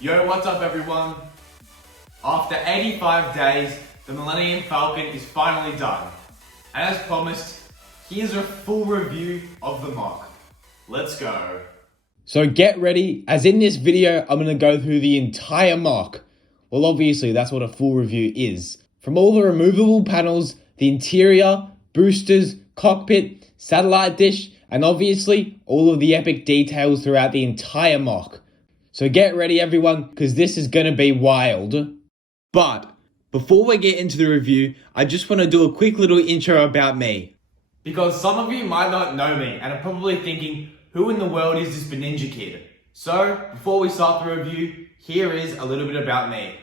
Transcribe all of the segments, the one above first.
Yo, what's up everyone? After 85 days, the Millennium Falcon is finally done. And as promised, here's a full review of the mock. Let's go. So get ready, as in this video, I'm going to go through the entire mock. Well, obviously, that's what a full review is. From all the removable panels, the interior, boosters, cockpit, satellite dish, and obviously, all of the epic details throughout the entire mock. So get ready everyone, because this is going to be wild. But before we get into the review, I just want to do a quick little intro about me. Because some of you might not know me and are probably thinking, who in the world is this Ninja kid? So, before we start the review, here is a little bit about me.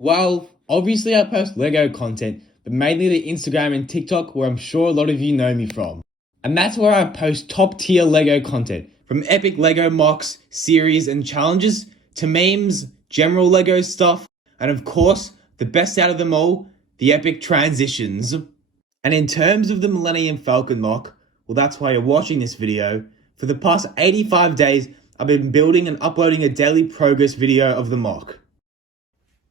Well, obviously I post Lego content, but mainly to Instagram and TikTok, where I'm sure a lot of you know me from. And that's where I post top tier Lego content, from epic Lego mocks, series and challenges, to memes, general Lego stuff, and of course, the best out of them all, the epic transitions. And in terms of the Millennium Falcon mock, well that's why you're watching this video, for the past 85 days, I've been building and uploading a daily progress video of the mock.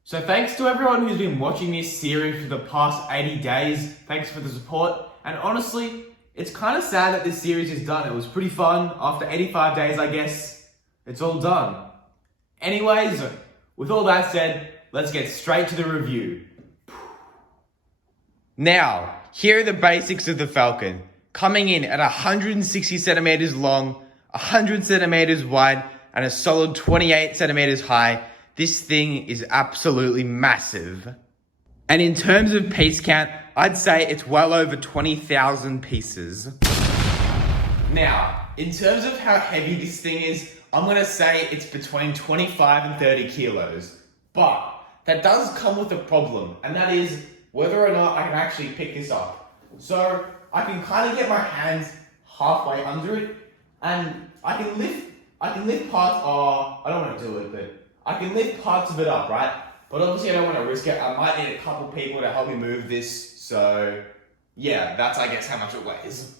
So thanks to everyone who's been watching this series for the past 80 days, thanks for the support, and honestly, it's kind of sad that this series is done. It was pretty fun. After 85 days, I guess, it's all done. Anyways, with all that said, let's get straight to the review. Now, here are the basics of the Falcon. Coming in at 160 centimeters long, 100 centimeters wide, and a solid 28 centimeters high, this thing is absolutely massive. And in terms of piece count, I'd say it's well over 20,000 pieces. Now, in terms of how heavy this thing is, I'm gonna say it's between 25 and 30 kilos. But that does come with a problem, and that is whether or not I can actually pick this up. So I can kind of get my hands halfway under it, and I can lift parts, I don't want to do it, but I can lift parts of it up, right? But obviously I don't want to risk it. I might need a couple people to help me move this, so yeah, that's I guess how much it weighs.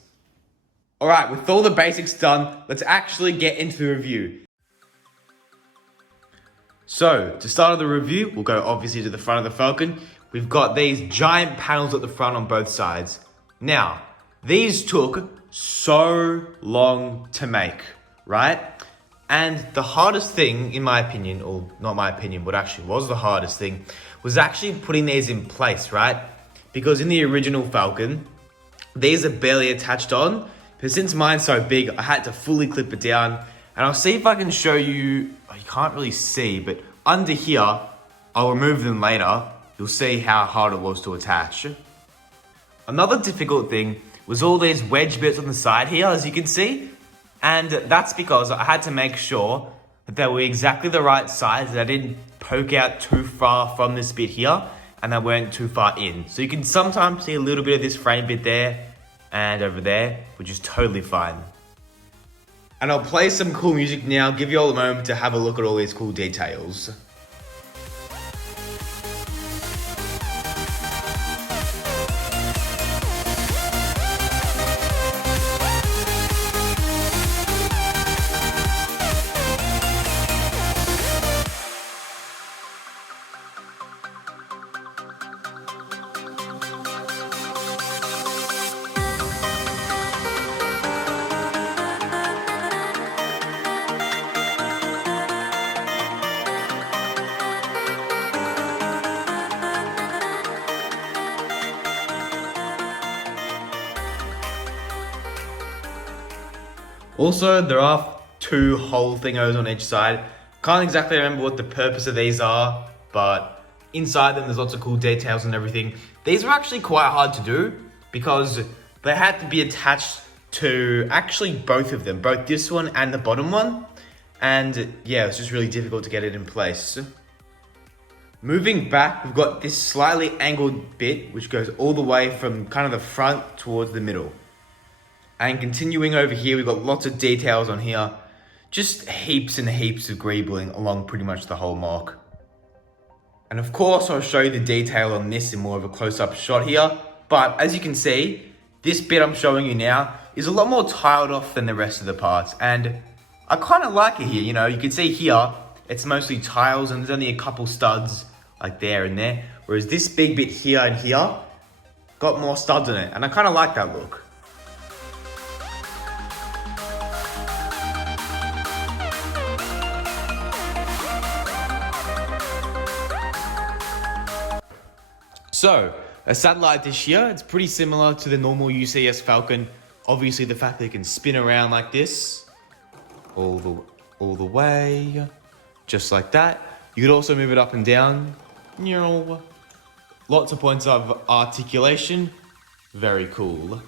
Alright, with all the basics done, let's actually get into the review. So, to start the review, we'll go obviously to the front of the Falcon. We've got these giant panels at the front on both sides. Now, these took so long to make, right? And the hardest thing, in my opinion, or not my opinion, what actually was the hardest thing, was actually putting these in place, right? Because in the original Falcon, these are barely attached on, but since mine's so big, I had to fully clip it down. And I'll see if I can show you, you can't really see, but under here, I'll remove them later. You'll see how hard it was to attach. Another difficult thing was all these wedge bits on the side here, as you can see. And that's because I had to make sure that they were exactly the right size, that I didn't poke out too far from this bit here, and they weren't too far in. So you can sometimes see a little bit of this frame bit there and over there, which is totally fine. And I'll play some cool music now, give you all a moment to have a look at all these cool details. Also, there are two hole thingos on each side. Can't exactly remember what the purpose of these are, but inside them there's lots of cool details and everything. These are actually quite hard to do because they had to be attached to actually both of them, both this one and the bottom one. And yeah, it's just really difficult to get it in place. Moving back, we've got this slightly angled bit, which goes all the way from kind of the front towards the middle. And continuing over here, we've got lots of details on here. Just heaps and heaps of greebling along pretty much the whole mock. And of course, I'll show you the detail on this in more of a close-up shot here. But as you can see, this bit I'm showing you now is a lot more tiled off than the rest of the parts. And I kind of like it here, you know, you can see here, it's mostly tiles and there's only a couple studs like there and there. Whereas this big bit here and here got more studs in it, and I kind of like that look. So, a satellite dish here, it's pretty similar to the normal UCS Falcon. Obviously the fact that it can spin around like this, all the way, just like that. You could also move it up and down. Lots of points of articulation, very cool.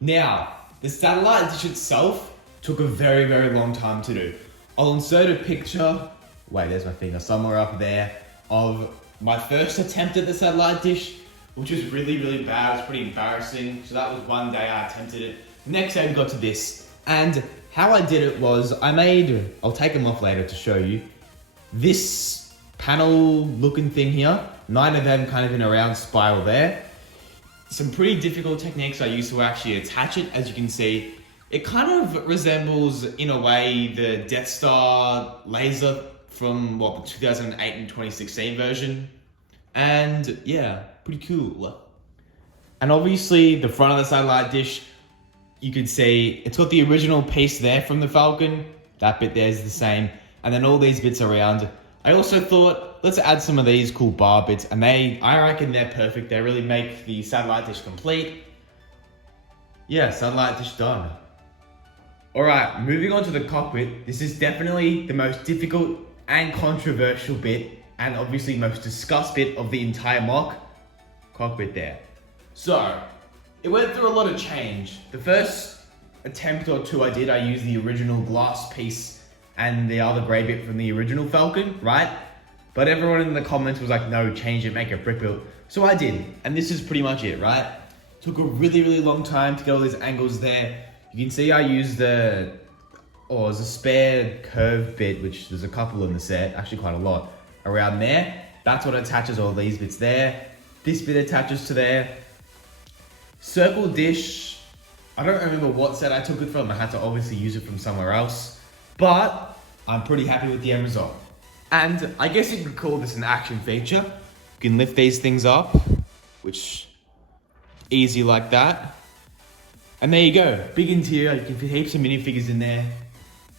Now, the satellite dish itself took a very, very long time to do. I'll insert a picture, wait, there's my finger, somewhere up there, of my first attempt at the satellite dish, which was really, really bad. It was pretty embarrassing. So that was one day I attempted it. Next day we got to this. And how I did it was I'll take them off later to show you, this panel looking thing here, 9 of them kind of in a round spiral there. Some pretty difficult techniques I used to actually attach it. As you can see, it kind of resembles in a way the Death Star laser from the 2008 and 2016 version. And yeah, pretty cool. And obviously the front of the satellite dish, you can see it's got the original piece there from the Falcon. That bit there is the same. And then all these bits around. I also thought, let's add some of these cool bar bits, and I reckon they're perfect. They really make the satellite dish complete. Yeah, satellite dish done. Alright, moving on to the cockpit. This is definitely the most difficult and controversial bit, and obviously most discussed bit of the entire mock. Cockpit there. So, it went through a lot of change. The first attempt or two I used the original glass piece and the other grey bit from the original Falcon, right? But everyone in the comments was like, no, change it, make it brick built. So I did, and this is pretty much it, right? Took a really, really long time to get all these angles there. You can see I used there's a spare curve bit, which there's a couple in the set, actually quite a lot, around there. That's what attaches all these bits there. This bit attaches to there. Circle dish, I don't remember what set I took it from. I had to obviously use it from somewhere else, but I'm pretty happy with the end result. And I guess you could call this an action feature. You can lift these things up, which easy like that. And there you go, big interior, you can fit heaps of minifigures in there.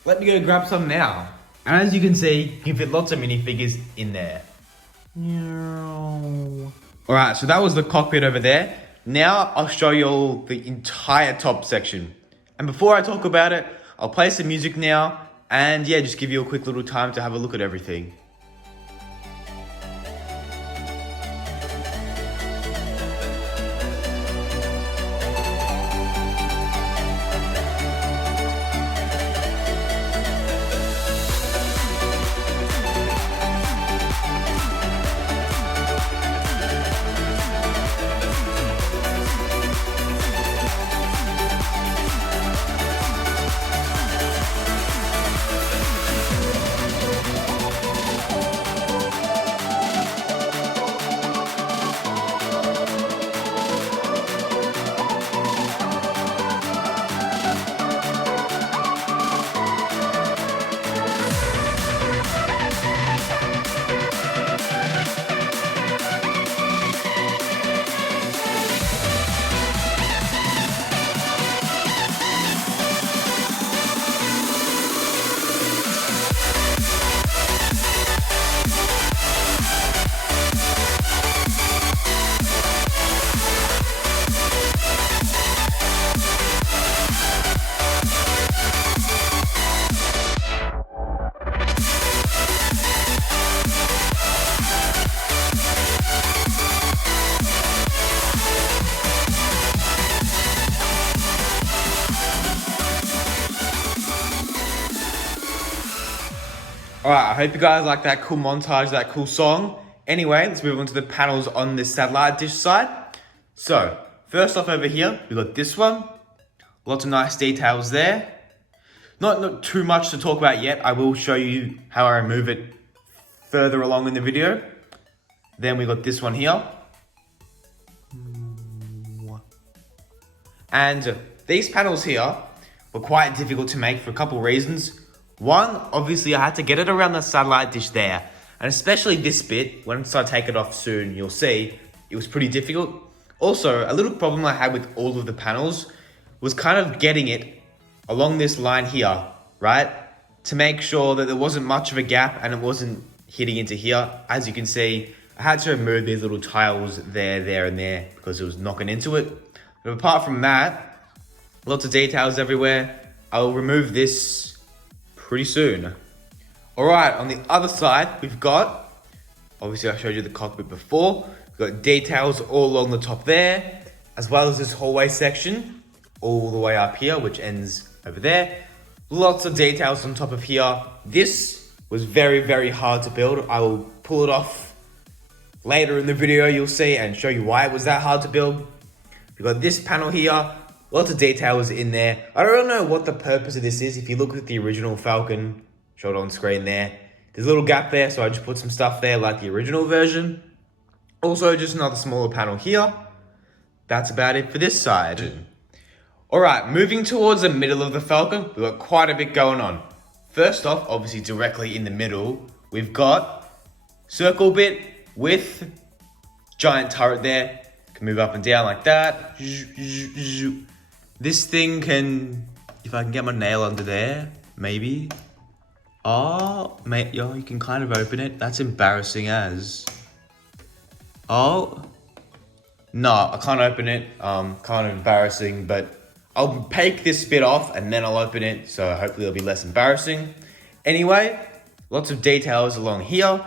Let me go grab some now. And as you can see, you can fit lots of minifigures in there. Alright, so that was the cockpit over there. Now I'll show you all the entire top section. And before I talk about it, I'll play some music now. And yeah, just give you a quick little time to have a look at everything. Alright, I hope you guys like that cool montage, that cool song. Anyway, let's move on to the panels on the satellite dish side. So, first off over here, we got this one. Lots of nice details there. Not too much to talk about yet. I will show you how I remove it further along in the video. Then we got this one here. And these panels here were quite difficult to make for a couple reasons. One, obviously I had to get it around the satellite dish there. And especially this bit, once I take it off soon, you'll see, it was pretty difficult. Also, a little problem I had with all of the panels was kind of getting it along this line here, right? To make sure that there wasn't much of a gap and it wasn't hitting into here. As you can see, I had to remove these little tiles there, and there because it was knocking into it. But apart from that, lots of details everywhere. I'll remove this pretty soon. All right, on the other side, we've got, obviously I showed you the cockpit before. We've got details all along the top there, as well as this hallway section, all the way up here, which ends over there. Lots of details on top of here. This was very, very hard to build. I will pull it off later in the video, you'll see, and show you why it was that hard to build. We've got this panel here, lots of details in there. I don't know what the purpose of this is. If you look at the original Falcon, showed on screen there, there's a little gap there, so I just put some stuff there like the original version. Also, just another smaller panel here. That's about it for this side. All right, moving towards the middle of the Falcon, we've got quite a bit going on. First off, obviously directly in the middle, we've got circle bit with giant turret there. Can move up and down like that. This thing can, if I can get my nail under there, maybe. Oh, mate, yo, you can kind of open it. That's embarrassing as. Oh, no, I can't open it. Kind of embarrassing, but I'll take this bit off and then I'll open it. So hopefully it'll be less embarrassing. Anyway, lots of details along here.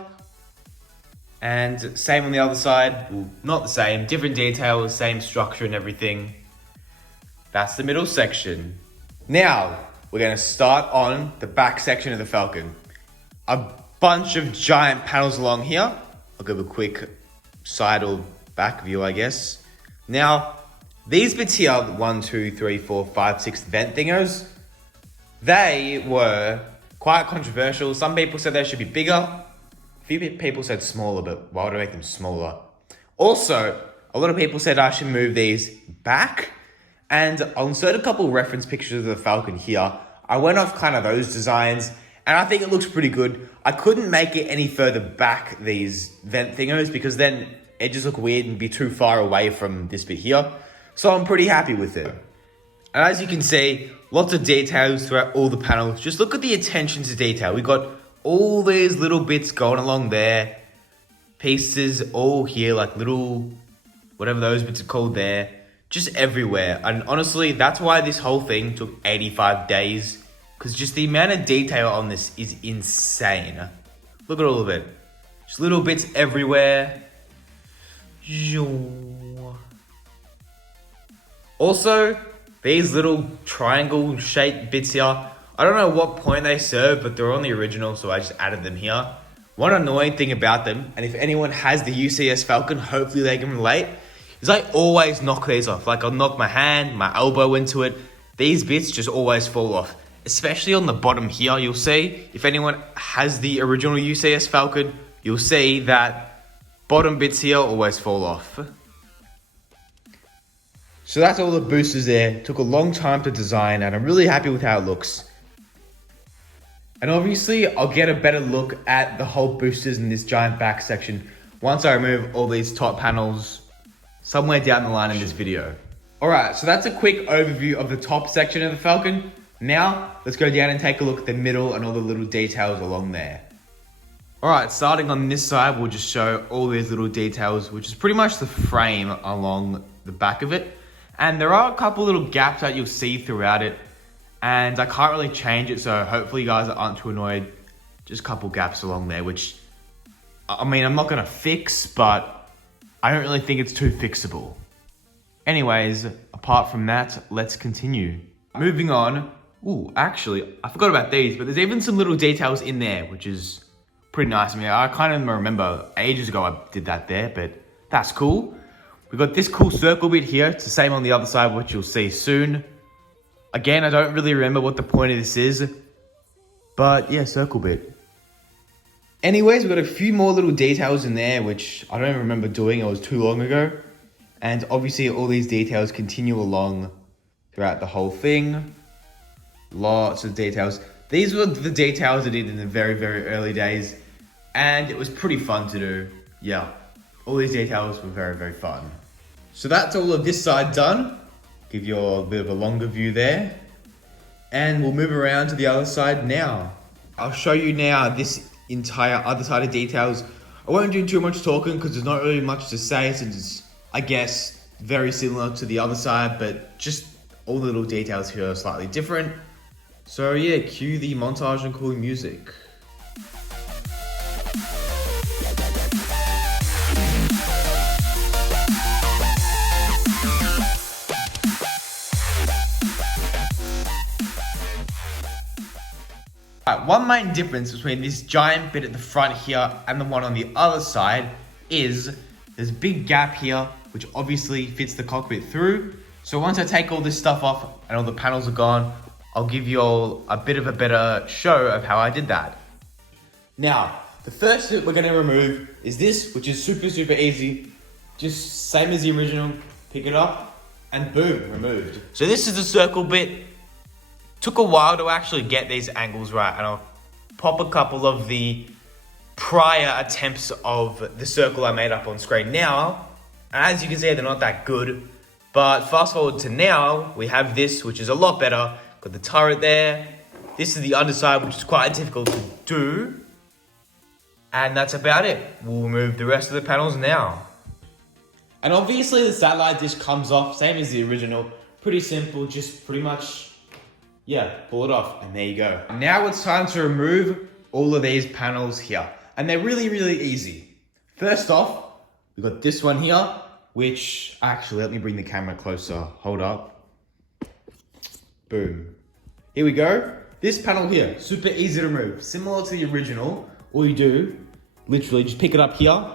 And same on the other side. Well, not the same, different details, same structure and everything. That's the middle section. Now, we're gonna start on the back section of the Falcon. A bunch of giant panels along here. I'll give a quick side or back view, I guess. Now, these bits here, 1, 2, 3, 4, 5, 6 vent thingos, they were quite controversial. Some people said they should be bigger. A few people said smaller, but why would I make them smaller? Also, a lot of people said I should move these back. And I'll insert a couple reference pictures of the Falcon here. I went off kind of those designs, and I think it looks pretty good. I couldn't make it any further back, these vent thingos, because then it just look weird and be too far away from this bit here. So I'm pretty happy with it. And as you can see, lots of details throughout all the panels. Just look at the attention to detail. We got all these little bits going along there. Pieces all here, like little, whatever those bits are called there. Just everywhere. And honestly, that's why this whole thing took 85 days. Because just the amount of detail on this is insane. Look at all of it. Just little bits everywhere. Also, these little triangle shaped bits here, I don't know what point they serve, but they're on the original, so I just added them here. One annoying thing about them, and if anyone has the UCS Falcon, hopefully they can relate, is I always knock these off. Like I'll knock my hand, my elbow into it. These bits just always fall off. Especially on the bottom here, you'll see, if anyone has the original UCS Falcon, you'll see that bottom bits here always fall off. So that's all the boosters there. Took a long time to design and I'm really happy with how it looks. And obviously I'll get a better look at the whole boosters in this giant back section once I remove all these top panels somewhere down the line in this video. Alright, so that's a quick overview of the top section of the Falcon. Now, let's go down and take a look at the middle and all the little details along there. Alright, starting on this side, we'll just show all these little details, which is pretty much the frame along the back of it. And there are a couple little gaps that you'll see throughout it. And I can't really change it, so hopefully you guys aren't too annoyed. Just a couple gaps along there, which, I mean, I'm not going to fix, but I don't really think it's too fixable. Anyways, apart from that, let's continue. Moving on. Ooh, actually, I forgot about these, but there's even some little details in there, which is pretty nice. I mean, I kind of remember ages ago I did that there, but that's cool. We've got this cool circle bit here. It's the same on the other side, which you'll see soon. Again, I don't really remember what the point of this is, but yeah, circle bit. Anyways, we've got a few more little details in there, which I don't even remember doing. It was too long ago. And obviously all these details continue along throughout the whole thing. Lots of details. these were the details I did in the very, very early days. And it was pretty fun to do. Yeah, all these details were very, very fun. So that's all of this side done. Give you a bit of a longer view there. And we'll move around to the other side now. I'll show you now this entire other side of details. I won't do too much talking because there's not really much to say since it's, I guess, very similar to the other side, but just all the little details here are slightly different. So yeah, cue the montage and cool music. One main difference between this giant bit at the front here and the one on the other side is there's a big gap here, which obviously fits the cockpit through. So once I take all this stuff off and all the panels are gone, I'll give you all a bit of a better show of how I did that. Now, the first bit we're going to remove is this, which is super, super easy. Just same as the original, pick it up and boom, removed. So this is the circle bit. Took a while to actually get these angles right, and I'll pop a couple of the prior attempts of the circle I made up on screen now. And as you can see, they're not that good. But fast forward to now, we have this, which is a lot better. Got the turret there. This is the underside, which is quite difficult to do. And that's about it. We'll remove the rest of the panels now. And obviously the satellite dish comes off, same as the original. Pretty simple, just pretty much, yeah, pull it off, and there you go. Now it's time to remove all of these panels here. And they're really, really easy. First off, we've got this one here, which, actually, let me bring the camera closer. Hold up. Boom. Here we go. This panel here, super easy to remove. Similar to the original, all you do, literally just pick it up here,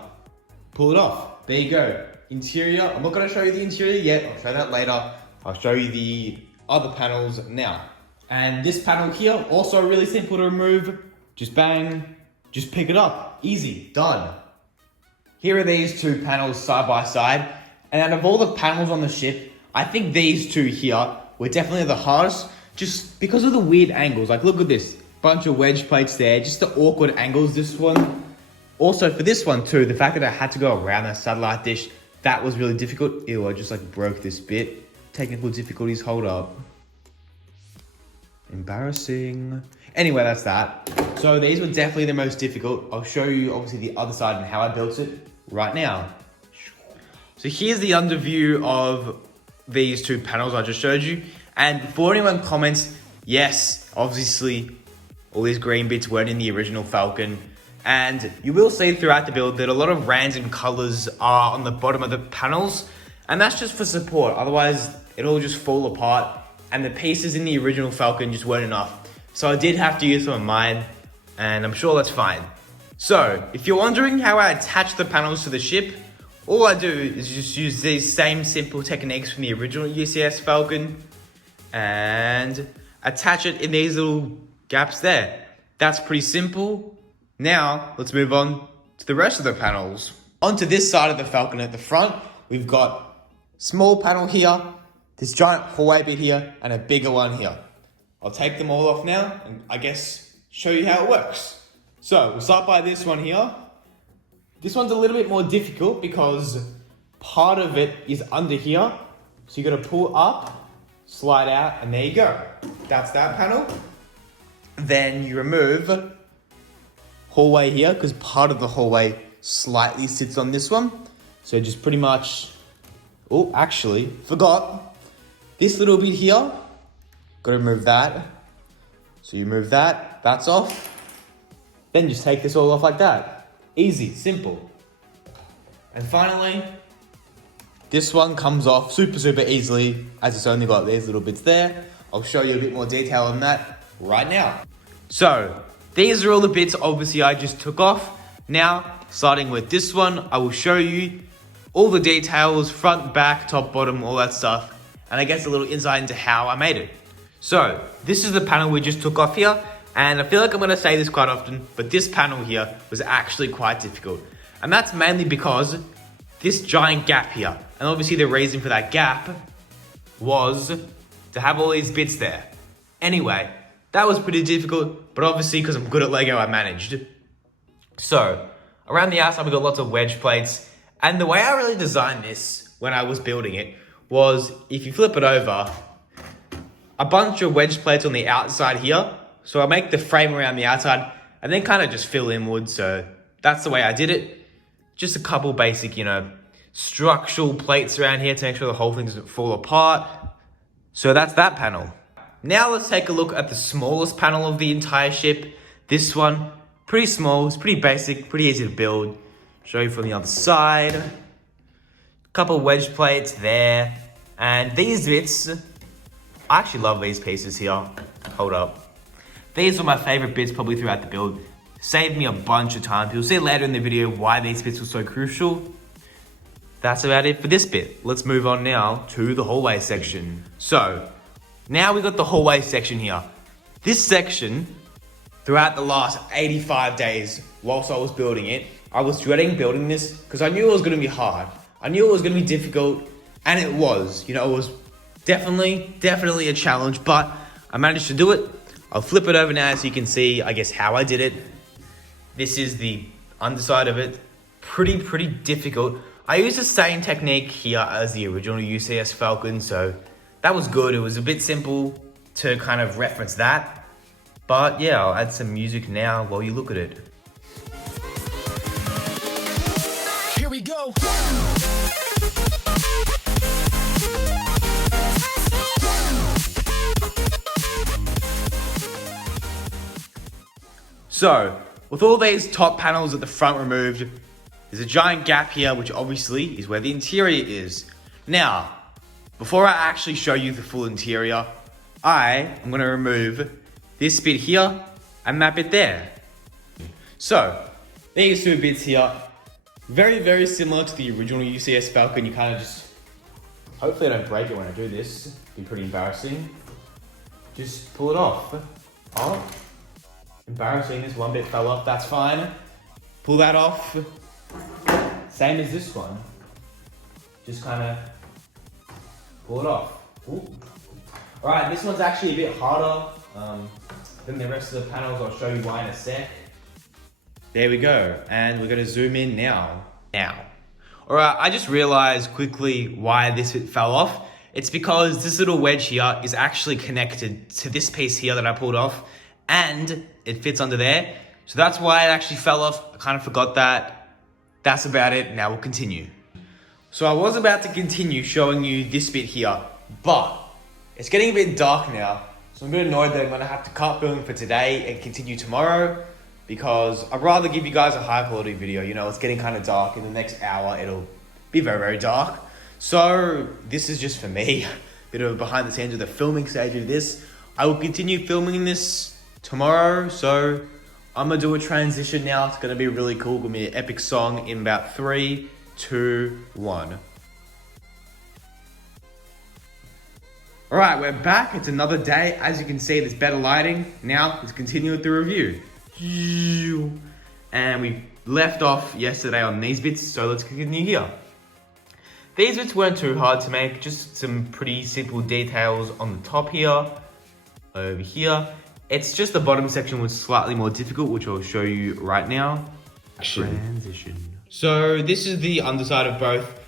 pull it off. There you go. Interior, I'm not gonna show you the interior yet. I'll show that later. I'll show you the other panels now. And this panel here, also really simple to remove. Just bang, just pick it up. Easy, done. Here are these two panels side by side. And out of all the panels on the ship, I think these two here were definitely the hardest, just because of the weird angles. Like, look at this, bunch of wedge plates there, just the awkward angles, this one. Also for this one too, the fact that I had to go around that satellite dish, that was really difficult. Ew, I just like broke this bit. Technical difficulties, hold up. Embarrassing. Anyway, that's that. So these were definitely the most difficult. I'll show you obviously the other side and how I built it right now. So here's the underview of these two panels I just showed you. And before anyone comments, yes, obviously all these green bits weren't in the original Falcon. And you will see throughout the build that a lot of random colors are on the bottom of the panels. And that's just for support. Otherwise, it'll just fall apart. And the pieces in the original Falcon just weren't enough. So I did have to use some of mine, and I'm sure that's fine. So, if you're wondering how I attach the panels to the ship, all I do is just use these same simple techniques from the original UCS Falcon and attach it in these little gaps there. That's pretty simple. Now, let's move on to the rest of the panels. Onto this side of the Falcon at the front, we've got small panel here, this giant hallway bit here, and a bigger one here. I'll take them all off now and I guess show you how it works. So we'll start by this one here. This one's a little bit more difficult because part of it is under here. So you gotta pull up, slide out, and there you go. That's that panel. Then you remove hallway here because part of the hallway slightly sits on this one. So just pretty much, oh, actually, forgot. This little bit here, gotta remove that. So you move that, that's off. Then just take this all off like that. Easy, simple. And finally, this one comes off super, super easily as it's only got these little bits there. I'll show you a bit more detail on that right now. So, these are all the bits obviously I just took off. Now, starting with this one, I will show you all the details, front, back, top, bottom, all that stuff. And I guess a little insight into how I made it. So, this is the panel we just took off here. And I feel like I'm gonna say this quite often, but this panel here was actually quite difficult. And that's mainly because this giant gap here, and obviously the reason for that gap was to have all these bits there. Anyway, That was pretty difficult, but obviously because I'm good at Lego, I managed. So, around the outside, we got lots of wedge plates. And the way I really designed this when I was building it was, if you flip it over, a bunch of wedge plates on the outside here. So I make the frame around the outside and then kind of just fill in wood. So that's the way I did it. Just a couple basic, structural plates around here to make sure the whole thing doesn't fall apart. So that's that panel. Now let's take a look at the smallest panel of the entire ship. This one, pretty small, it's pretty basic, pretty easy to build. Show you from the other side. Couple wedge plates there. And these bits, I actually love these pieces here. Hold up. These are my favorite bits probably throughout the build. Saved me a bunch of time. You'll see later in the video why these bits were so crucial. That's about it for this bit. Let's move on now to the hallway section. So, now we got the hallway section here. This section, throughout the last 85 days whilst I was building it, I was dreading building this because I knew it was going to be hard. I knew it was going to be difficult, and it was. It was definitely a challenge, but I managed to do it. I'll flip it over now so you can see, I guess, how I did it. This is the underside of it. Pretty difficult. I used the same technique here as the original UCS Falcon, so that was good. It was a bit simple to kind of reference that. But yeah, I'll add some music now while you look at it. Here we go. So, with all these top panels at the front removed, there's a giant gap here, which obviously is where the interior is. Now, before I actually show you the full interior, I am going to remove this bit here and that bit there. So, these two bits here, very similar to the original UCS Falcon. You kind of just, hopefully I don't break it when I do this. It'd be pretty embarrassing. Just pull it off. Oh, embarrassing, this one bit fell off, that's fine. Pull that off. Same as this one. Just kind of pull it off. Alright, this one's actually a bit harder than the rest of the panels. I'll show you why in a sec. There we go, and we're going to zoom in now. Alright, I just realized quickly why this bit fell off. It's because this little wedge here is actually connected to this piece here that I pulled off, and it fits under there. So that's why it actually fell off. I kind of forgot that. That's about it. Now we'll continue. So I was about to continue showing you this bit here, but it's getting a bit dark now. So I'm a bit annoyed that I'm going to have to cut filming for today and continue tomorrow, because I'd rather give you guys a high quality video. It's getting kind of dark. In the next hour, it'll be very dark. So this is just for me, a bit of a behind the scenes of the filming stage of this. I will continue filming this tomorrow, so I'm gonna do a transition now. It's gonna be really cool. Gonna be an epic song in about 3, 2, 1. All right, we're back. It's another day. As you can see, there's better lighting. Now let's continue with the review. And we left off yesterday on these bits, so let's continue here. These bits weren't too hard to make, just some pretty simple details on the top here, over here. It's just the bottom section was slightly more difficult, which I'll show you right now. Transition. So this is the underside of both.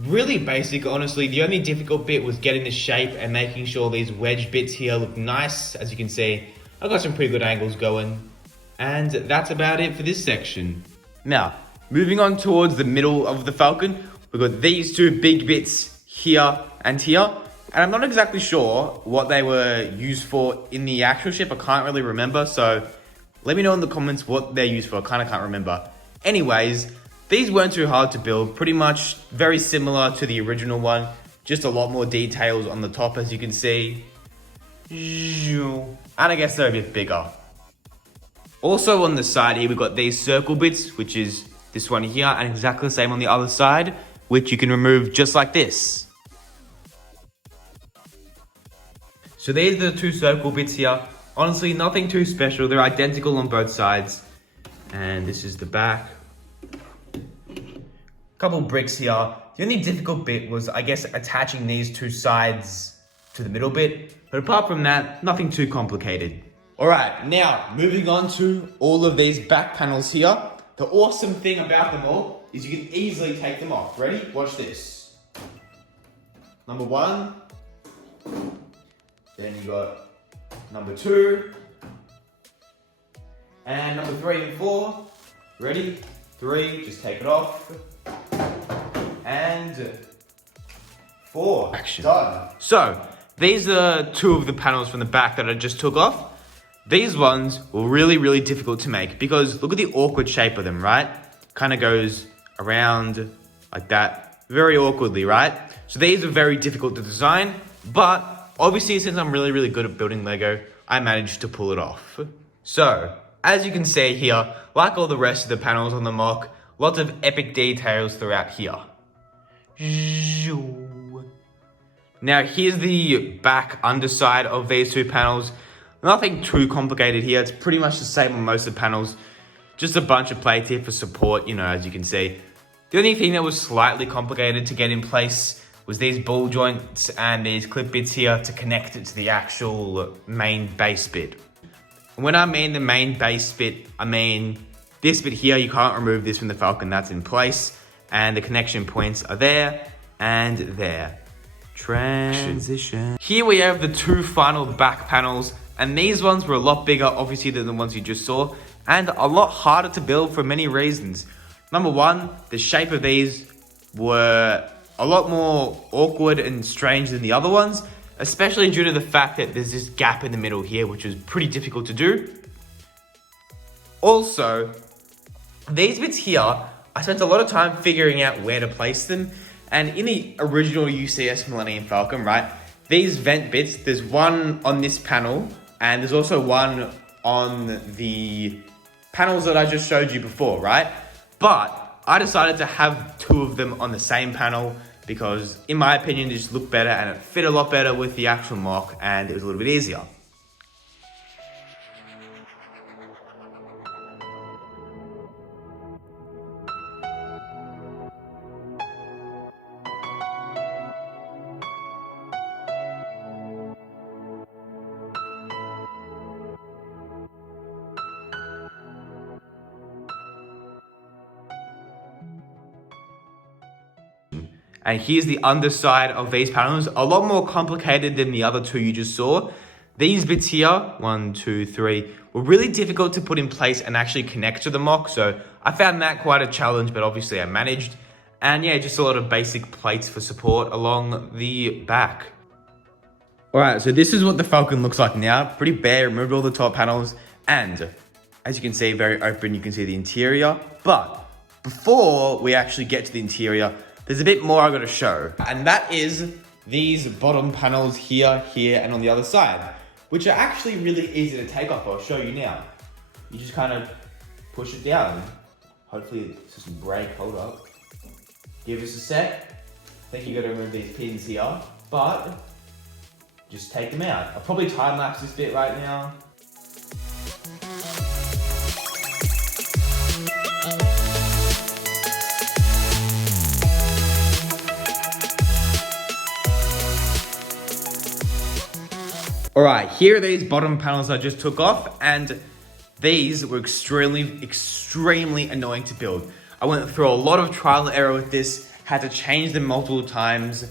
Really basic, honestly. The only difficult bit was getting the shape and making sure these wedge bits here look nice. As you can see, I've got some pretty good angles going. And that's about it for this section. Now, moving on towards the middle of the Falcon, we've got these two big bits here and here. And I'm not exactly sure what they were used for in the actual ship. I can't really remember. So let me know in the comments what they're used for. I kind of can't remember. Anyways, these weren't too hard to build. Pretty much very similar to the original one. Just a lot more details on the top, as you can see. And I guess they're a bit bigger. Also on the side here, we've got these circle bits, which is this one here, and exactly the same on the other side, which you can remove just like this. So these are the two circle bits here. Honestly, nothing too special. They're identical on both sides. And this is the back. Couple bricks here. The only difficult bit was, I guess, attaching these two sides to the middle bit. But apart from that, nothing too complicated. All right, now moving on to all of these back panels here. The awesome thing about them all is you can easily take them off. Ready? Watch this. Number 1. Then you got number 2. And number 3 and 4. Ready? 3, just take it off. And 4. Action. Done. So, these are 2 of the panels from the back that I just took off. These ones were really difficult to make because look at the awkward shape of them, right? Kind of goes around like that, very awkwardly, right? So these are very difficult to design, but obviously since I'm really good at building Lego, I managed to pull it off. So, as you can see here, like all the rest of the panels on the mock, lots of epic details throughout here. Now here's the back underside of these 2 panels. Nothing too complicated here. It's pretty much the same on most of the panels. Just a bunch of plates here for support, you know, as you can see. The only thing that was slightly complicated to get in place was these ball joints and these clip bits here to connect it to the actual main base bit. And when I mean the main base bit, I mean this bit here. You can't remove this from the Falcon. That's in place. And the connection points are there and there. Transition. Here we have the 2 final back panels. And these ones were a lot bigger, obviously, than the ones you just saw, and a lot harder to build for many reasons. Number 1, the shape of these were a lot more awkward and strange than the other ones, especially due to the fact that there's this gap in the middle here, which was pretty difficult to do. Also, these bits here, I spent a lot of time figuring out where to place them, and in the original UCS Millennium Falcon, right, these vent bits, there's one on this panel, and there's also one on the panels that I just showed you before, right? But I decided to have 2 of them on the same panel because, in my opinion, it just looked better and it fit a lot better with the actual mock and it was a little bit easier. And here's the underside of these panels, a lot more complicated than the other 2 you just saw. These bits here, 1, 2, 3, were really difficult to put in place and actually connect to the mock. So I found that quite a challenge, but obviously I managed. And yeah, just a lot of basic plates for support along the back. All right, so this is what the Falcon looks like now. Pretty bare, removed all the top panels. And as you can see, very open, you can see the interior. But before we actually get to the interior, there's a bit more I got to show. And that is these bottom panels here, and on the other side, which are actually really easy to take off. I'll show you now. You just kind of push it down. Hopefully it doesn't break. Hold up. Give us a sec. I think you got to remove these pins here, but just take them out. I'll probably time lapse this bit right now. All right, here are these bottom panels I just took off, and these were extremely annoying to build. I went through a lot of trial and error with this, had to change them multiple times.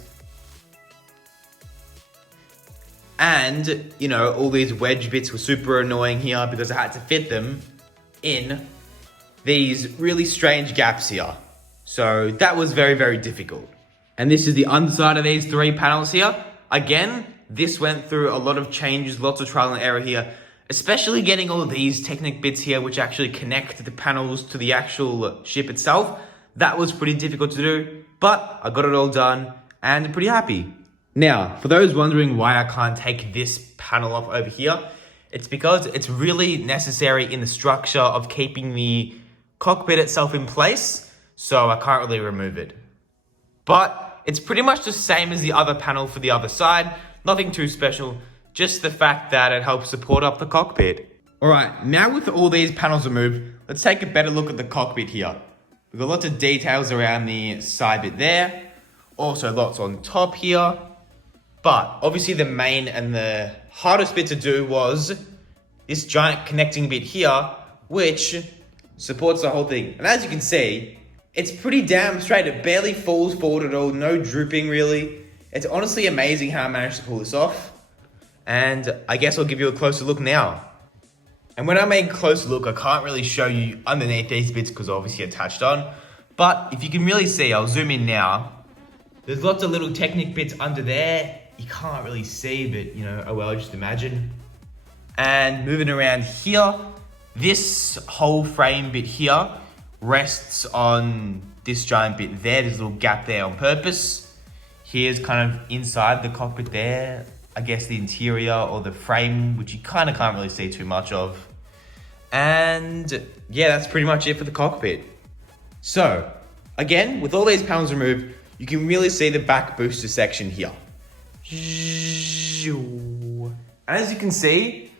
And, you know, all these wedge bits were super annoying here because I had to fit them in these really strange gaps here. So that was very difficult. And this is the underside of these 3 panels here. Again, this went through a lot of changes, lots of trial and error here, especially getting all of these Technic bits here, which actually connect the panels to the actual ship itself. That was pretty difficult to do, but I got it all done and I'm pretty happy. Now, for those wondering why I can't take this panel off over here, it's because it's really necessary in the structure of keeping the cockpit itself in place, so I can't really remove it. But it's pretty much the same as the other panel for the other side. Nothing too special, just the fact that it helps support up the cockpit. All right, now with all these panels removed, let's take a better look at the cockpit here. We've got lots of details around the side bit there. Also lots on top here. But obviously the main and the hardest bit to do was this giant connecting bit here, which supports the whole thing. And as you can see, it's pretty damn straight. It barely falls forward at all, no drooping really. It's honestly amazing how I managed to pull this off. And I guess I'll give you a closer look now. And when I make a closer look, I can't really show you underneath these bits because obviously attached on. But if you can really see, I'll zoom in now. There's lots of little Technic bits under there. You can't really see, but you know, oh well, just imagine. And moving around here, this whole frame bit here rests on this giant bit there. There's a little gap there on purpose. Here's kind of inside the cockpit there. I guess the interior or the frame, which you kind of can't really see too much of. And yeah, that's pretty much it for the cockpit. So again, with all these panels removed, you can really see the back booster section here. And as you can see,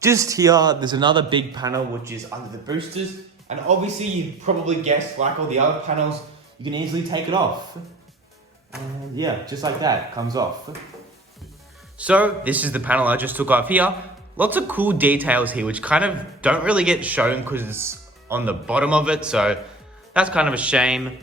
just here, there's another big panel which is under the boosters. And obviously you've probably guessed, like all the other panels, you can easily take it off. And yeah, just like that, comes off. So this is the panel I just took off here. Lots of cool details here, which kind of don't really get shown because it's on the bottom of it. So that's kind of a shame.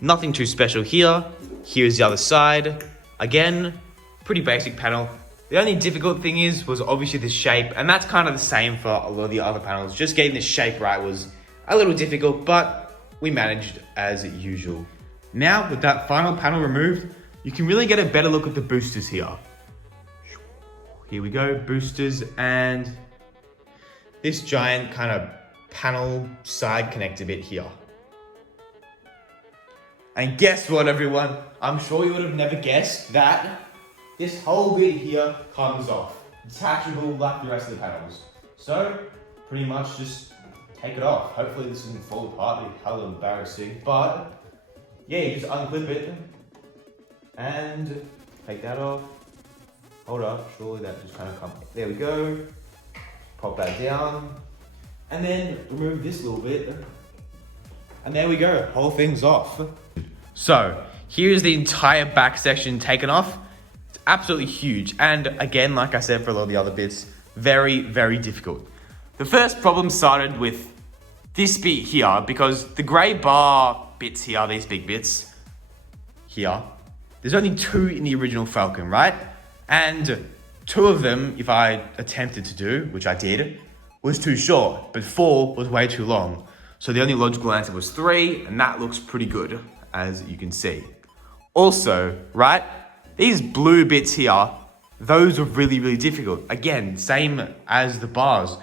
Nothing too special here. Here's the other side. Again, pretty basic panel. The only difficult thing was obviously the shape, and that's kind of the same for a lot of the other panels. Just getting the shape right was a little difficult, but we managed as usual. Now, with that final panel removed, you can really get a better look at the boosters here. Here we go, boosters, and this giant kind of panel side connector bit here. And guess what, everyone? I'm sure you would have never guessed that this whole bit here comes off. Detachable like the rest of the panels. So, pretty much just take it off. Hopefully this doesn't fall apart, it'd be hella embarrassing. But, yeah, you just unclip it. And take that off. Hold up, surely that just kind of comes. There we go. Pop that down. And then remove this little bit. And there we go, whole thing's off. So, here's the entire back section taken off. It's absolutely huge. And again, like I said for a lot of the other bits, very, very difficult. The first problem started with this bit here, because the gray bar bits here, these big bits here, there's only 2 in the original Falcon, right? And 2 of them, if I attempted to do, which I did, was too short, but 4 was way too long. So the only logical answer was 3, and that looks pretty good, as you can see. Also, right, these blue bits here, those were really, really difficult. Again, same as the bars.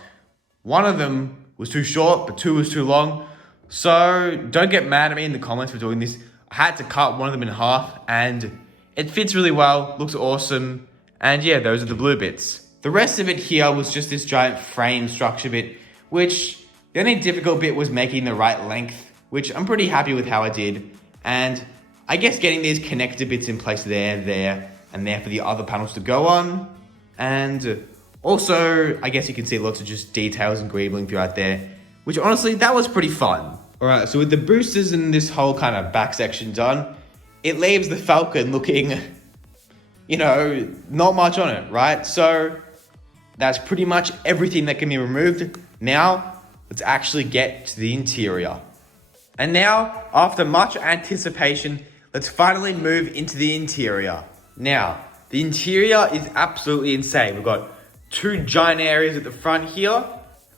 1 of them was too short, but 2 was too long. So don't get mad at me in the comments for doing this. I had to cut 1 of them in half, and it fits really well, looks awesome. And yeah, those are the blue bits. The rest of it here was just this giant frame structure bit, which the only difficult bit was making the right length, which I'm pretty happy with how I did. And I guess getting these connector bits in place there, and there for the other panels to go on. And also, I guess you can see lots of just details and greebling throughout there, which honestly, that was pretty fun. All right, so with the boosters and this whole kind of back section done, it leaves the Falcon looking, you know, not much on it, right? So that's pretty much everything that can be removed. Now, let's actually get to the interior. And now, after much anticipation, let's finally move into the interior. Now, the interior is absolutely insane. We've got 2 giant areas at the front here,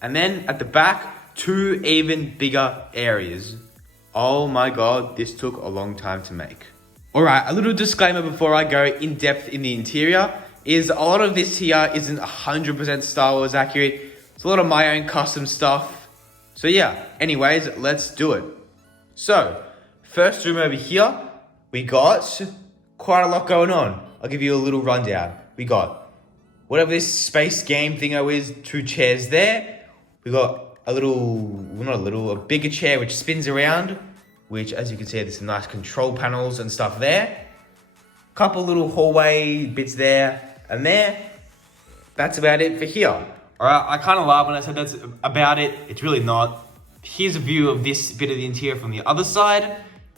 and then at the back, 2 even bigger areas. Oh my God, this took a long time to make. All right, a little disclaimer before I go in depth in the interior is a lot of this here isn't 100% Star Wars accurate. It's a lot of my own custom stuff. So yeah, anyways, let's do it. So, first room over here, we got quite a lot going on. I'll give you a little rundown. We got whatever this space game thingo is, 2 chairs there. We got a bigger chair which spins around, which as you can see, there's some nice control panels and stuff there. Couple little hallway bits there and there. That's about it for here. All right, I kind of laughed when I said that's about it. It's really not. Here's a view of this bit of the interior from the other side.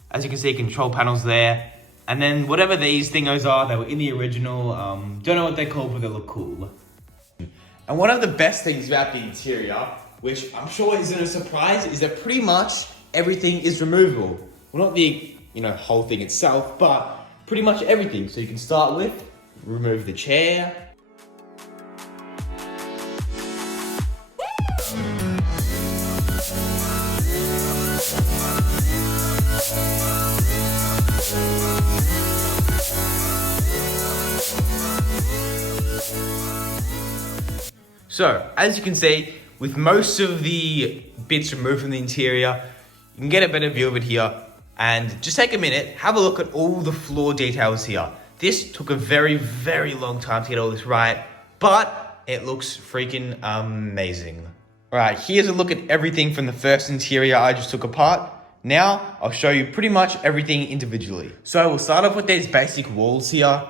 As you can see, control panels there. And then whatever these thingos are, they were in the original. Don't know what they're called, but they look cool. And one of the best things about the interior, which I'm sure isn't a surprise, is that pretty much everything is removable. Well, not the whole thing itself, but pretty much everything. So you can start with, remove the chair. So, as you can see, with most of the bits removed from the interior, you can get a better view of it here. And just take a minute, have a look at all the floor details here. This took a very, very long time to get all this right, but it looks freaking amazing. All right, here's a look at everything from the first interior I just took apart. Now, I'll show you pretty much everything individually. So we'll start off with these basic walls here.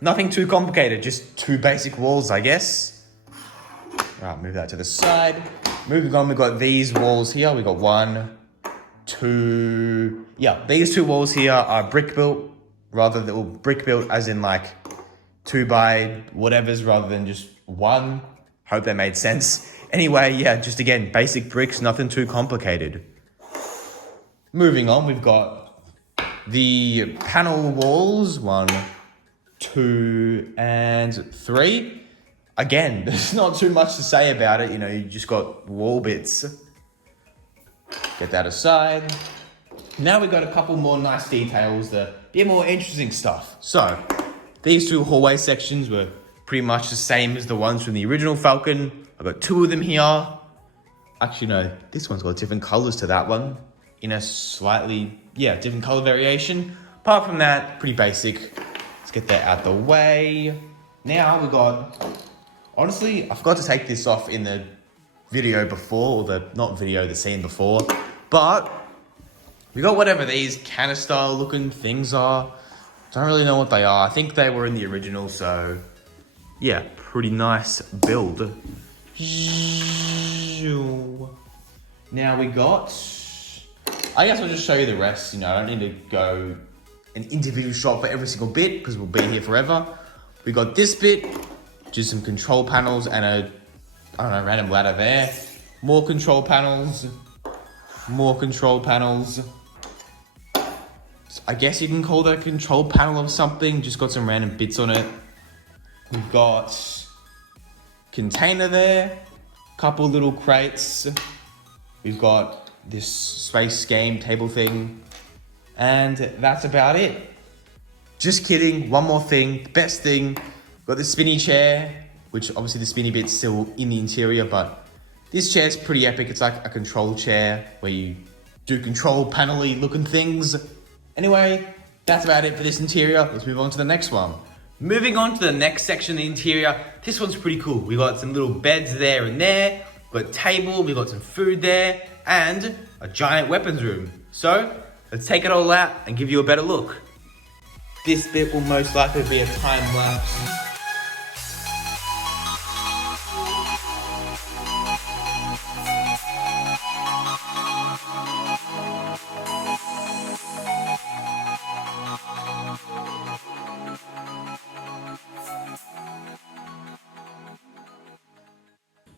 Nothing too complicated, just two basic walls, I guess. All right, move that to the side. Moving on, we've got these walls here. We've got 1, 2, these two walls here are brick built, brick built as in like 2 by whatevers rather than just 1. Hope that made sense. Anyway, just again, basic bricks, nothing too complicated. Moving on, we've got the panel walls, 1, 2, and 3. Again, there's not too much to say about it. You just got wall bits. Get that aside. Now we've got a couple more nice details, the bit more interesting stuff. So, these two hallway sections were pretty much the same as the ones from the original Falcon. I've got 2 of them here. Actually, no, this one's got different colors to that one. In a slightly, different color variation. Apart from that, pretty basic. Let's get that out the way. Now we've got, honestly, I forgot to take this off in the video before, or the scene before, but we got whatever these canister looking things are. Don't really know what they are. I think they were in the original, so pretty nice build. Now we got, I guess I'll just show you the rest. I don't need to go an individual shot for every single bit because we'll be here forever. We got this bit, just some control panels and a, random ladder there. More control panels. More control panels. I guess you can call that a control panel of something. Just got some random bits on it. We've got container there. Couple little crates. We've got this space game table thing. And that's about it. Just kidding, one more thing, the best thing, got the spinny chair, which obviously the spinny bit's still in the interior, but this chair's pretty epic. It's like a control chair where you do control panel-y looking things. Anyway, that's about it for this interior. Let's move on to the next one. Moving on to the next section of the interior, this one's pretty cool. We got some little beds there and there, we've got a table, we got some food there, and a giant weapons room. So, let's take it all out and give you a better look. This bit will most likely be a time lapse.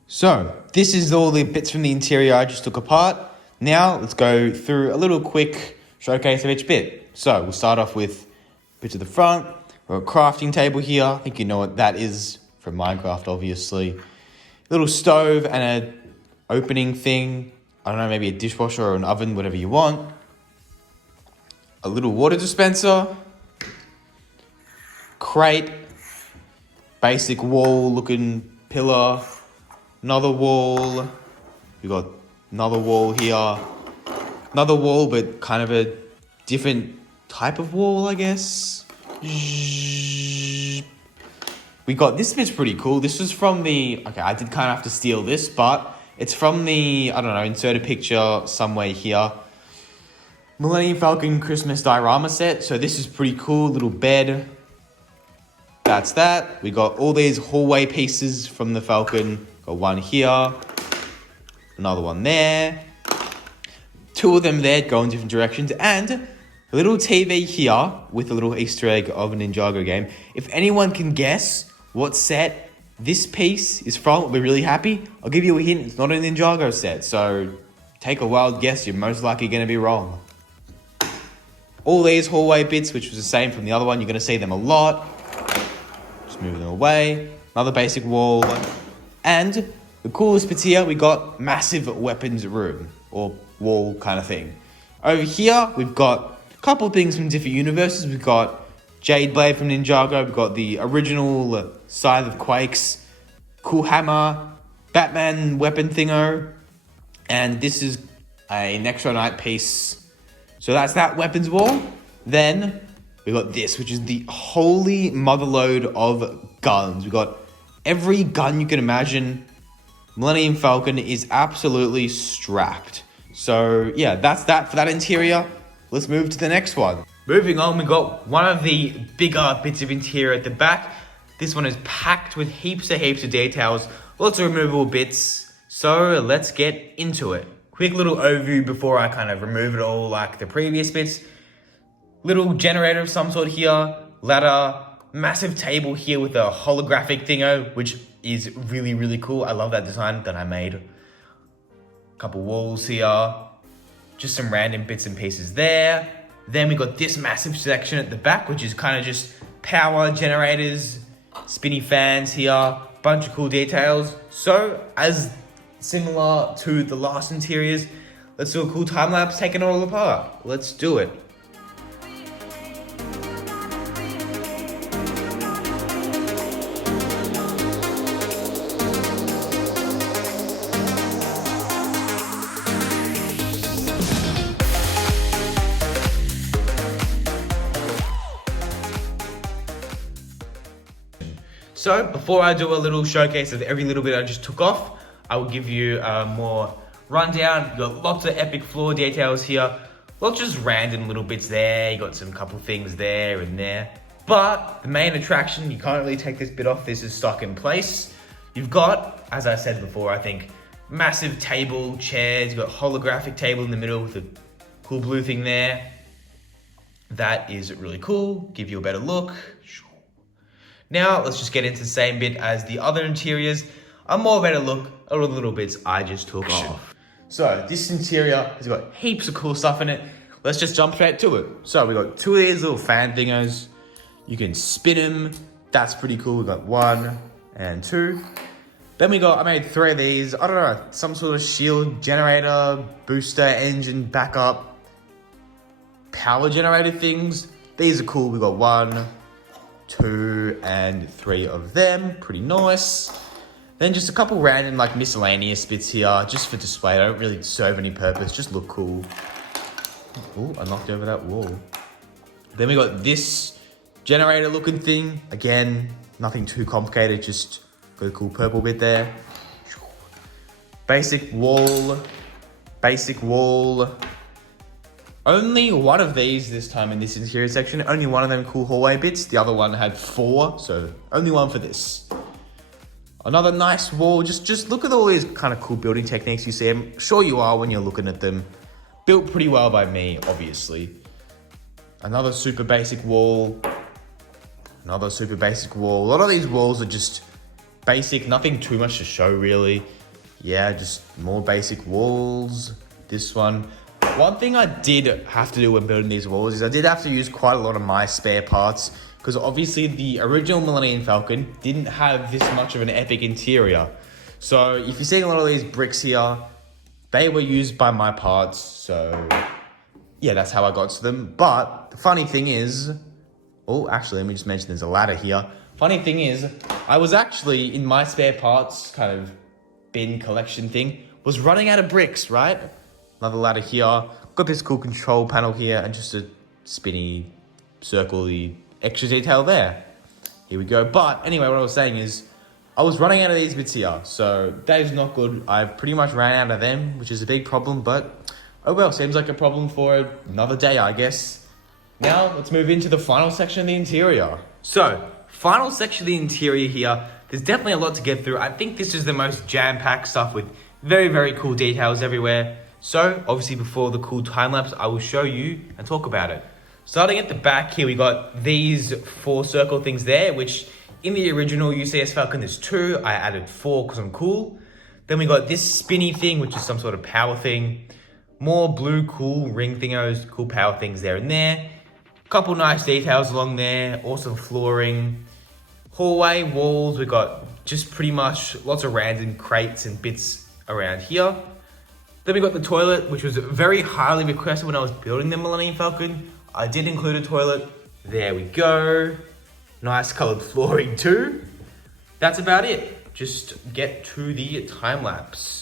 So, this is all the bits from the interior I just took apart. Now, let's go through a little quick showcase of each bit. So, we'll start off with bits of the front. We've got a crafting table here. I think you know what that is from Minecraft, obviously. A little stove and an opening thing. I don't know, maybe a dishwasher or an oven, whatever you want. A little water dispenser. Crate. Basic wall looking pillar. Another wall. We got another wall here. Another wall, but kind of a different type of wall, I guess. We got this bit's pretty cool. This was from the, okay, I did kind of have to steal this, but it's from the, I don't know, insert a picture somewhere here. Millennium Falcon Christmas diorama set. So this is pretty cool. Little bed. That's that. We got all these hallway pieces from the Falcon. Got one here. Another one there. Two of them there go in different directions. And a little TV here with a little Easter egg of a Ninjago game. If anyone can guess what set this piece is from, we'll be really happy. I'll give you a hint, it's not a Ninjago set, so take a wild guess, you're most likely going to be wrong. All these hallway bits, which was the same from the other one, you're going to see them a lot. Just move them away. Another basic wall. And the coolest bits here, we got massive weapons room, or wall kind of thing. Over here, we've got a couple of things from different universes. We've got Jade Blade from Ninjago. We've got the original Scythe of Quakes, cool hammer, Batman weapon thingo, and this is a Nexo Knight piece. So that's that weapons wall. Then we got this, which is the holy motherload of guns. We got every gun you can imagine. Millennium Falcon is absolutely strapped. So yeah, that's that for that interior. Let's move to the next one. Moving on, we got one of the bigger bits of interior at the back. This one is packed with heaps of details, lots of removable bits. So let's get into it. Quick little overview before I kind of remove it all like the previous bits. Little generator of some sort here, ladder, massive table here with a holographic thingo, which is really, really cool. I love that design that I made. Couple walls here, just some random bits and pieces there. Then we got this massive section at the back, which is kind of just power generators, spinny fans here, bunch of cool details. So as similar to the last interiors, let's do a cool time lapse taking it all apart. Let's do it. So before I do a little showcase of every little bit I just took off, I will give you a more rundown. You got lots of epic floor details here, lots of just random little bits there. You got some couple things there and there. But the main attraction, you can't really take this bit off. This is stuck in place. You've got, as I said before, I think, massive table, chairs. You've got holographic table in the middle with a cool blue thing there. That is really cool. Give you a better look. Now, let's just get into the same bit as the other interiors. A more better look at all the little bits I just took off. So, this interior has got heaps of cool stuff in it. Let's just jump straight to it. So, we got two of these little fan thingos. You can spin them. That's pretty cool. We got 1 and 2. Then I made 3 of these. I don't know, some sort of shield generator, booster, engine, backup, power generator things. These are cool. We got 1, 2, and 3 of them. Pretty nice. Then just a couple random like miscellaneous bits here, just for display. They don't really serve any purpose, just look cool. Oh, I knocked over that wall. Then we got this generator looking thing. Again, nothing too complicated, just got a cool purple bit there. Basic wall. Only one of these this time in this interior section. Only one of them cool hallway bits. The other one had 4, so only one for this. Another nice wall. Just look at all these kind of cool building techniques you see. I'm sure you are when you're looking at them. Built pretty well by me, obviously. Another super basic wall. Another super basic wall. A lot of these walls are just basic. Nothing too much to show, really. Yeah, just more basic walls. This one. One thing I did have to do when building these walls is I did have to use quite a lot of my spare parts, because obviously the original Millennium Falcon didn't have this much of an epic interior. So if you're seeing a lot of these bricks here, they were used by my parts. So yeah, that's how I got to them. But the funny thing is, oh, actually, let me just mention there's a ladder here. Funny thing is, I was actually in my spare parts kind of bin collection thing, was running out of bricks, right? Another ladder here. Got this cool control panel here and just a spinny circle-y extra detail there. Here we go. But anyway, what I was saying is I was running out of these bits here. So that is not good. I pretty much ran out of them, which is a big problem. But oh well, seems like a problem for another day, I guess. Now let's move into the final section of the interior. So final section of the interior here. There's definitely a lot to get through. I think this is the most jam-packed stuff with very, very cool details everywhere. So, obviously before the cool time-lapse, I will show you and talk about it. Starting at the back here, we got these 4 circle things there, which in the original UCS Falcon, there's 2. I added 4 because I'm cool. Then we got this spinny thing, which is some sort of power thing. More blue cool ring thingos, cool power things there and there. Couple nice details along there. Awesome flooring. Hallway, walls, we got just pretty much lots of random crates and bits around here. Then we got the toilet, which was very highly requested when I was building the Millennium Falcon. I did include a toilet. There we go. Nice colored flooring too. That's about it. Just get to the time lapse.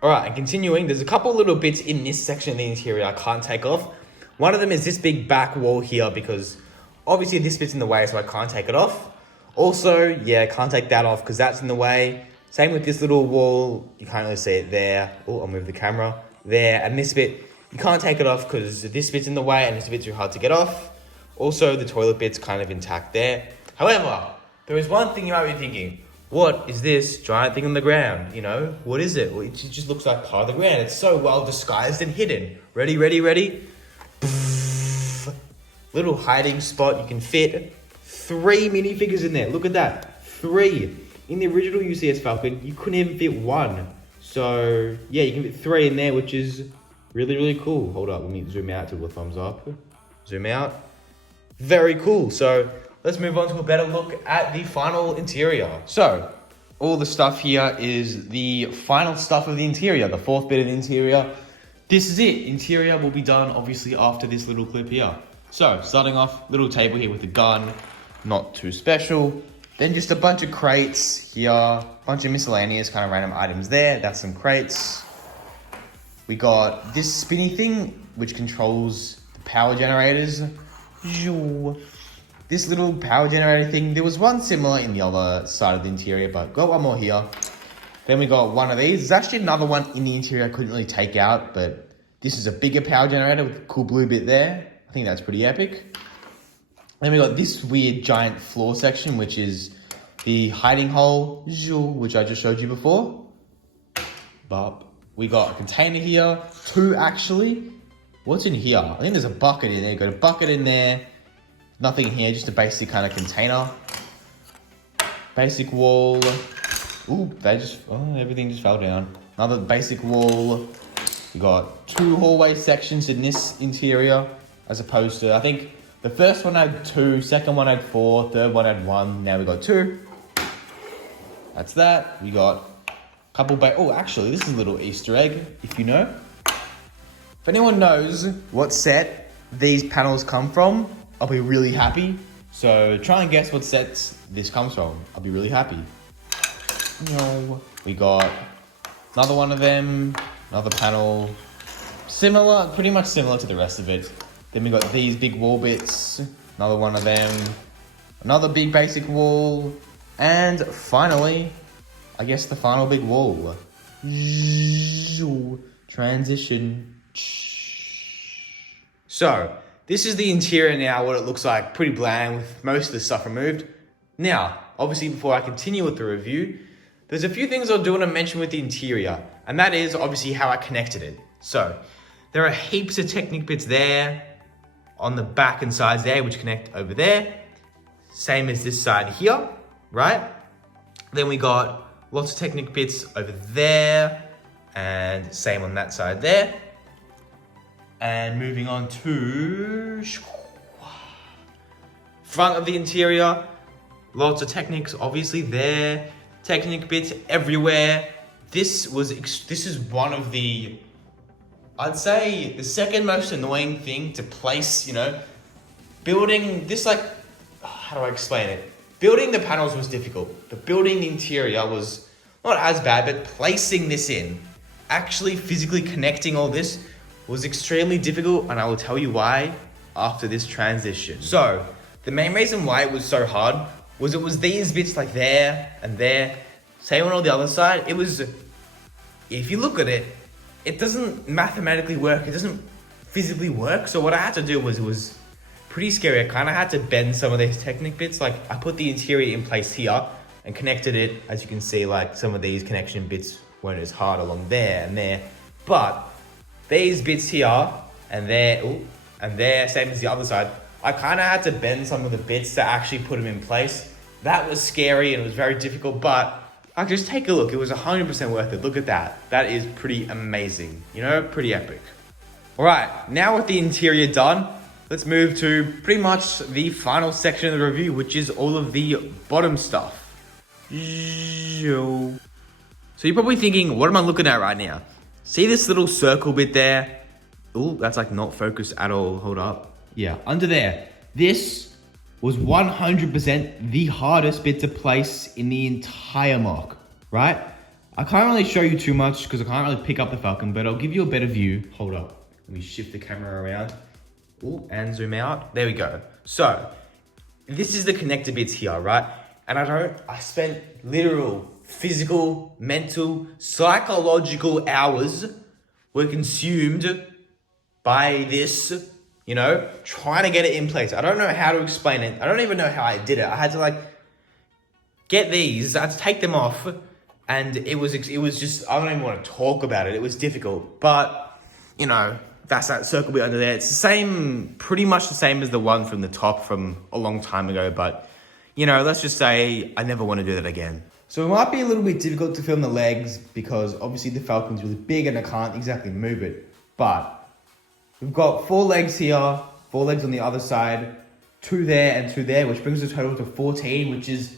Alright, and continuing, there's a couple little bits in this section of the interior I can't take off. One of them is this big back wall here because obviously this bit's in the way, so I can't take it off. Also, yeah, I can't take that off because that's in the way. Same with this little wall, you can't really see it there. Oh, I'll move the camera. There, and this bit, you can't take it off because this bit's in the way and it's a bit too hard to get off. Also, the toilet bit's kind of intact there. However, there is one thing you might be thinking. What is this giant thing on the ground? You know, what is it? Well, it just looks like part of the ground. It's so well disguised and hidden. Ready, ready, ready? Little hiding spot. You can fit 3 minifigures in there. Look at that. 3. In the original UCS Falcon, you couldn't even fit 1. So, yeah, you can fit 3 in there, which is really, really cool. Hold up, let me zoom out to a thumbs up. Zoom out. Very cool. So, let's move on to a better look at the final interior. So, all the stuff here is the final stuff of the interior, the 4th bit of the interior. This is it. Interior will be done, obviously, after this little clip here. So, starting off, little table here with a gun, not too special. Then just a bunch of crates here, bunch of miscellaneous kind of random items there. That's some crates. We got this spinny thing, which controls the power generators. This little power generator thing, there was one similar in the other side of the interior, but got one more here. Then we got one of these. There's actually another one in the interior I couldn't really take out, but this is a bigger power generator with a cool blue bit there. I think that's pretty epic. Then we got this weird giant floor section, which is the hiding hole, which I just showed you before. But we got a container here, 2 actually. What's in here? I think there's a bucket in there. Got a bucket in there. Nothing here, just a basic kind of container. Basic wall. Ooh, everything just fell down. Another basic wall. We got 2 hallway sections in this interior, as opposed to, I think the first one had 2, second one had 4, third one had 1. Now we got 2. That's that. We got a couple oh, actually, this is a little Easter egg, if you know. If anyone knows what set these panels come from, I'll be really happy. So try and guess what sets this comes from. I'll be really happy. No. We got another one of them, another panel. Similar, pretty much similar to the rest of it. Then we got these big wall bits, another one of them, another big basic wall, and finally, I guess the final big wall. Transition. So, this is the interior now, what it looks like, pretty bland with most of the stuff removed. Now, obviously before I continue with the review, there's a few things I do want to mention with the interior, and that is obviously how I connected it. So, there are heaps of Technic bits there, on the back and sides there, which connect over there. Same as this side here, right? Then we got lots of Technic bits over there, and same on that side there. And moving on to front of the interior, lots of Technics obviously there, Technic bits everywhere. This is one of the, I'd say the second most annoying thing to place, you know, building this, like, how do I explain it? Building the panels was difficult, but building the interior was not as bad, but placing this in, actually physically connecting all this was extremely difficult, and I will tell you why after this transition. So, the main reason why it was so hard was it was these bits like there and there. Same on all the other side. It was, if you look at it, it doesn't mathematically work. It doesn't physically work. So what I had to do was, it was pretty scary. I kind of had to bend some of these Technic bits. Like I put the interior in place here and connected it. As you can see, like some of these connection bits weren't as hard along there and there. But these bits here and there, ooh, and there, same as the other side, I kind of had to bend some of the bits to actually put them in place. That was scary and it was very difficult, but just take a look. It was 100% worth it. Look at that. That is pretty amazing. You know, pretty epic. All right, now with the interior done, let's move to pretty much the final section of the review, which is all of the bottom stuff. So you're probably thinking, what am I looking at right now? See this little circle bit there? Oh, that's like not focused at all. Hold up. Yeah, under there. This was 100% the hardest bit to place in the entire mock, right? I can't really show you too much because I can't really pick up the Falcon, but I'll give you a better view. Hold up. Let me shift the camera around. Ooh, and zoom out. There we go. So, this is the connector bits here, right? And I spent literal, physical, mental, psychological hours were consumed by this, you know, trying to get it in place. I don't know how to explain it. I don't even know how I did it. I had to like get these, I had to take them off, and it was just, I don't even want to talk about it. It was difficult, but you know, that's that circle bit under there. It's the same, pretty much the same as the one from the top from a long time ago, but you know, let's just say I never want to do that again. So it might be a little bit difficult to film the legs because obviously the Falcon's really big and I can't exactly move it, but we've got 4 legs here, 4 legs on the other side, 2 there and 2 there, which brings the total to 14, which is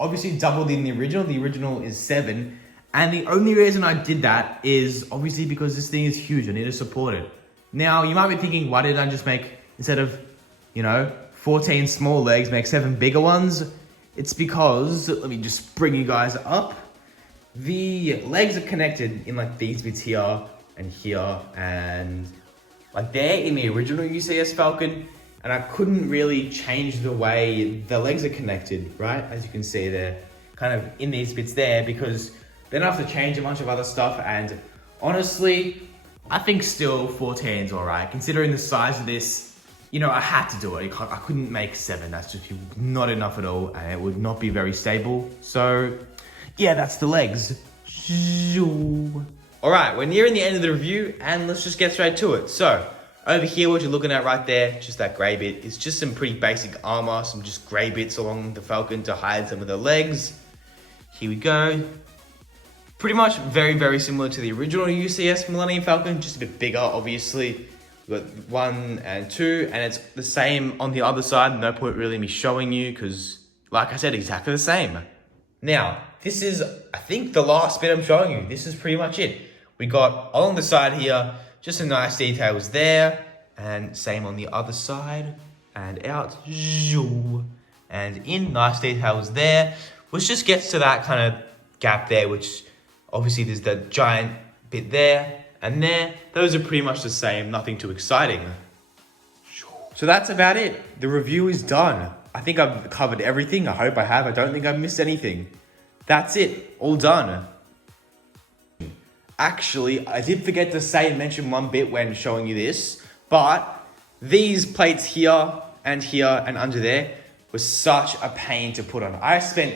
obviously double than the original. The original is 7. And the only reason I did that is obviously because this thing is huge. I need to support it. Now, you might be thinking, why didn't I just make, instead of, you know, 14 small legs, make 7 bigger ones? It's because, let me just bring you guys up. The legs are connected in like these bits here and here and like there in the original UCS Falcon, and I couldn't really change the way the legs are connected, right? As you can see, they're kind of in these bits there because then I have to change a bunch of other stuff, and honestly, I think still 14 is all right. Considering the size of this, you know, I had to do it. I couldn't make 7. That's just not enough at all, and it would not be very stable. So yeah, that's the legs. All right, we're nearing the end of the review, and let's just get straight to it. So over here, what you're looking at right there, just that gray bit, is just some pretty basic armor, some just gray bits along the Falcon to hide some of the legs. Here we go. Pretty much very, very similar to the original UCS Millennium Falcon, just a bit bigger, obviously. We've got 1 and 2, and it's the same on the other side. No point really me showing you, because like I said, exactly the same. Now, this is, I think, the last bit I'm showing you. This is pretty much it. We got along the side here, just some nice details there, and same on the other side, and out, and in, nice details there, which just gets to that kind of gap there, which obviously there's the giant bit there, and there. Those are pretty much the same, nothing too exciting. So that's about it. The review is done. I think I've covered everything. I hope I have. I don't think I've missed anything. That's it, all done. Actually, I did forget to mention one bit when showing you this, but these plates here and under there was such a pain to put on. I spent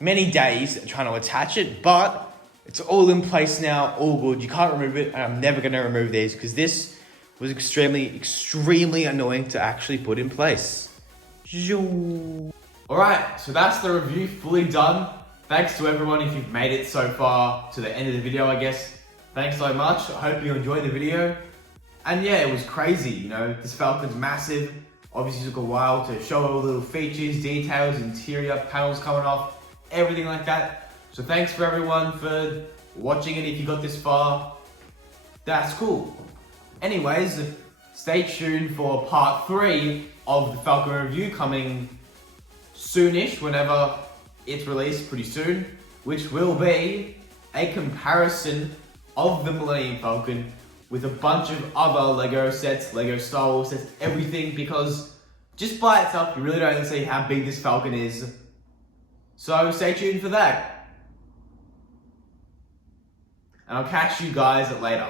many days trying to attach it, but it's all in place now, all good. You can't remove it, and I'm never gonna remove these because this was extremely, extremely annoying to actually put in place. All right, so that's the review fully done. Thanks to everyone if you've made it so far to the end of the video, I guess. Thanks so much. I hope you enjoyed the video. And yeah, it was crazy, you know, this Falcon's massive. Obviously took a while to show all the little features, details, interior, panels coming off, everything like that. So thanks for everyone for watching it if you got this far. That's cool. Anyways, stay tuned for part 3 of the Falcon review coming soonish, whenever it's released pretty soon, which will be a comparison of the Millennium Falcon with a bunch of other Lego sets, Lego Star Wars sets, everything, because just by itself, you really don't see how big this Falcon is. So stay tuned for that. And I'll catch you guys later.